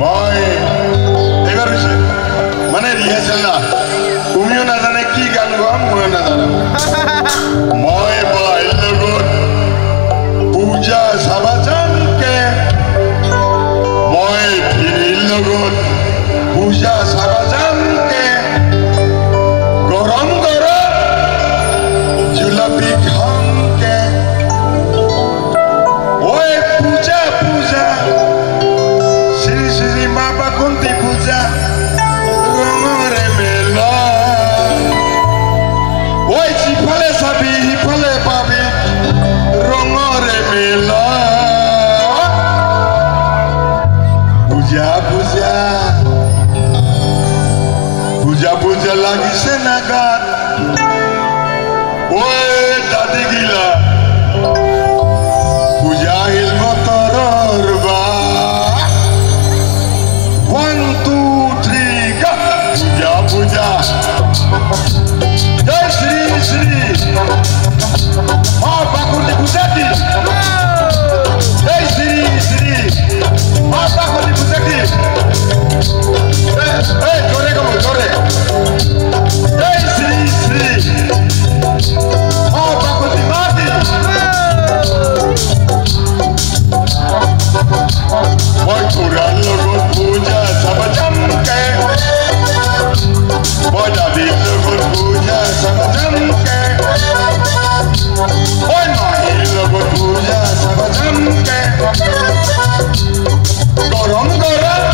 মই এবার মানে রিহার্সেল না তুমিও না জানে কি গান গাম ময়ও না জানো মই বাইল লগত পূজা সাবাজানকে মই ফিরিল লগত পূজা সাবাজানকে গরম গরম জুলাপি খামকে ওই পূজা পূজা শ্রী শ্রী মা বাকুন্তি পূজা রঙরে মেলা ওই সিফলে সাবি হিফলে পাবি রঙরে মেলা পূজা পূজা পূজা পূজা লাগিছে না গাত ওই দাদি গিলা পূজা হিল মতরর বা 1 2 3 go পূজা পূজা জয় শ্রী শ্রী মা বাকুন্তি পূজা কি জয় শ্রী শ্রী মা বাকুন্তি পূজা কি এই জোরে গো জোরে জয় শ্রী শ্রী মা বাকুন্তি মা কি মই পুরাণ লগত পূজা সাবাজানকে মই দাদির লগত পূজা সাবাজানকে মই মাহির লগত পূজা সাবাজানকে গরম গরম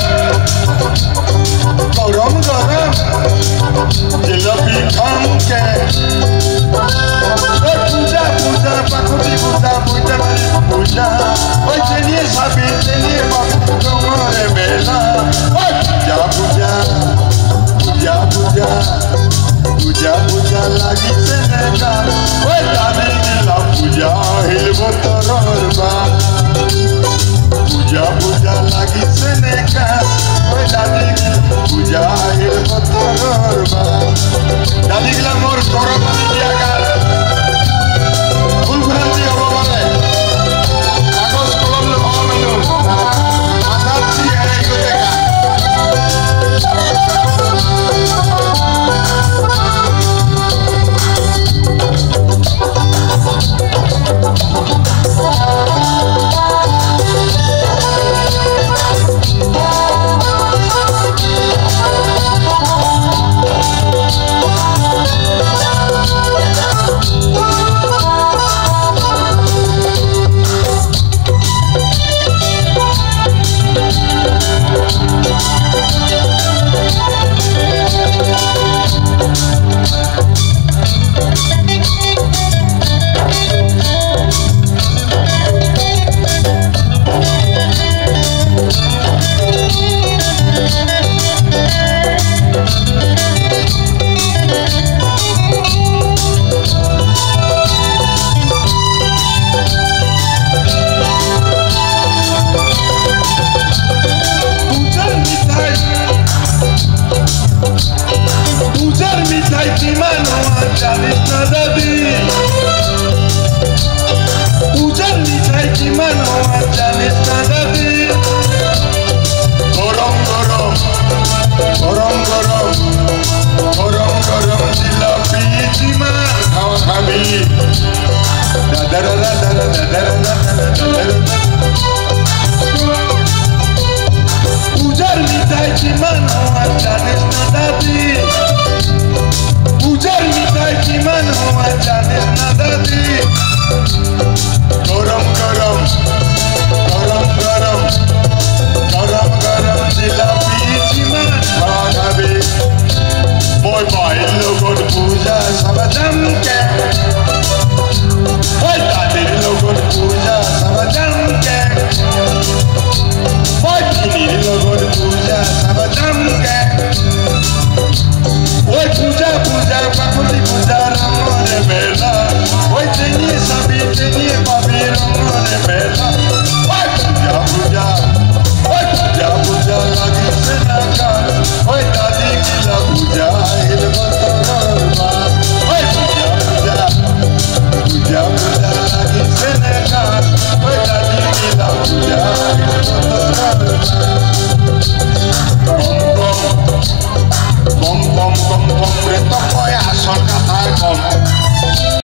গরম গরম জিলাপি খামকে পূজা পূজা পাকুতি পূজা পূজা পূজা ওই চেনিয়ে সাবি চেনিয়ে বাবু রঙরে মেলা পূজা পূজা পূজা পূজা পূজা পূজা লাগিছে নেকা ওই দাদি গিলা পূজা হিলব তরর বা পূজা পূজা লাগিছে নেকা ওই দাদি পূজা হিলব তরর বা দাদি গিলা মোর তরর পানি দিয়া গাল ফুলফুরান্তি হব বলে কাগজ কলম লওয়া মানুষ মাথার দিয়ে এগো দেখা পূজার মিঠাই কিমান হওয়া জানিস না দাদি পূজার মিঠাই কিমান হওয়া জানিস না দাদি গরম গরম গরম গরম গরম গরম জিলাপি কিমান খাবি মই বাইর লগত পূজা সাবাজানকে ওই দাদির লগত পূজা সাবাজানকে ওই কিনির লগত পূজা সাবাজানকে bom bom bom bom bom bom bom